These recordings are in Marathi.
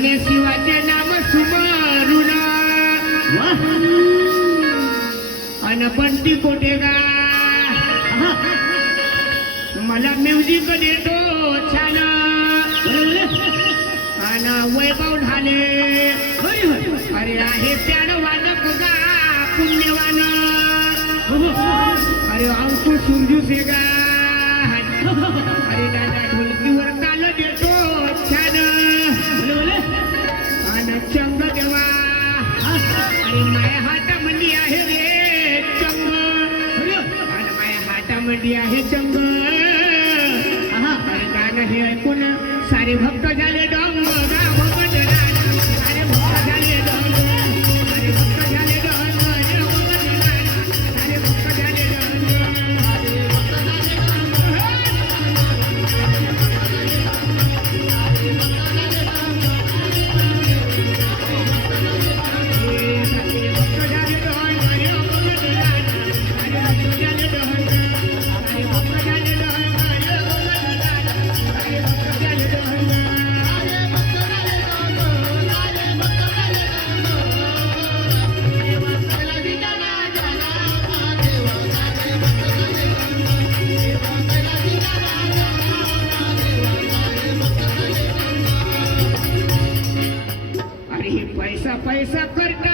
आणि शिवाचे नाम सुमरुना अन बंटी कोटेगा मला म्युझिक देतो छान आणि वैभव ढाले अरे आहे प्यानो वादक गा पुण्यवान अरे अंकुश सुरजूसेगा अरे दादा ढोलकीवर ताल देतो छान आणि चंग देवा आणि माया हातामध्ये आहे रे चंग आणि माया हातामध्ये आहे चंग अरे गाणं हे ऐकून सारे भक्त झाले डोंग भगत अरे भक्त झाले डोंग अरे भक्त झाले डोंग अरे भक्त झाले डोंग पैसा करता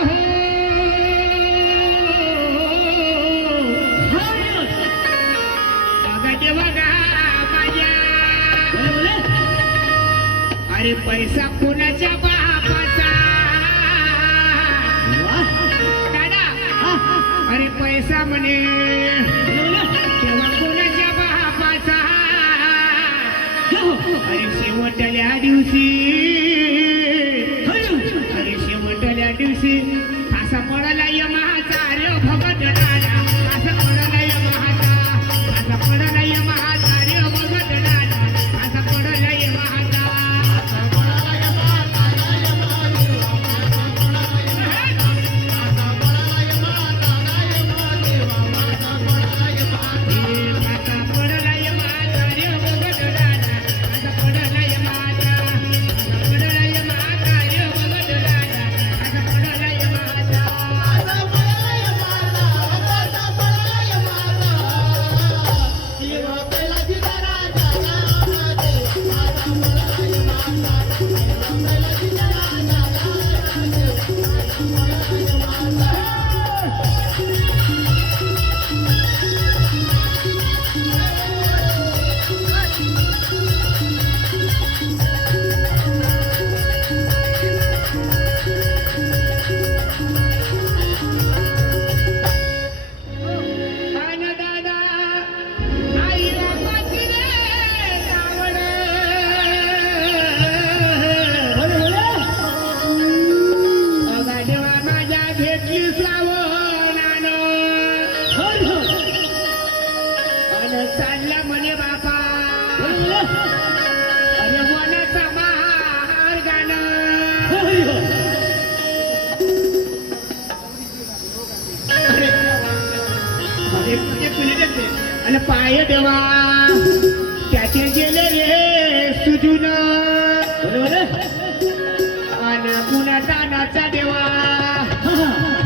हो देवा गा माझ्या अरे पैसा कोणाच्या बापाचा दादा अरे पैसा म्हणे तेव्हा कोणाच्या बापाचा अरे शेवटल्या दिवशी असा पडला यमाचा रे भगत दादा असा पडला यमाचा असा पडला यमाचा रे भगत दादा असा पडला यमाचा चालला म्हणे बापा अरे मनाचा मार गाणं आणि पाय देवा त्याचे गेले रे सुजून आणि पुन्हा दानाचा देवा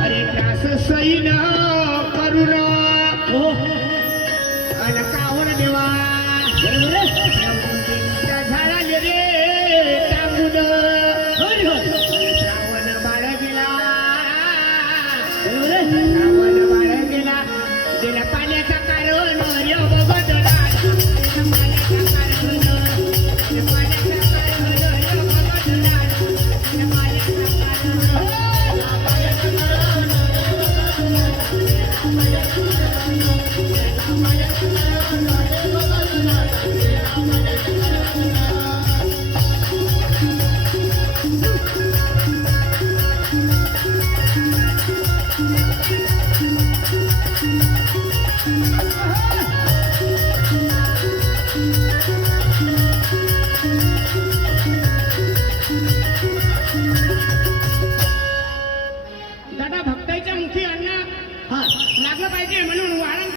अरे त्रास सही न करून आणि कावड देवा झाडाले रे टाकून श्रावण बाळ गेला श्रावण बाळ गेला गेला पाण्याचा कारण रे बघत पाण्याचा कारण पाण्याचा कारण रे बघत पाण्याचा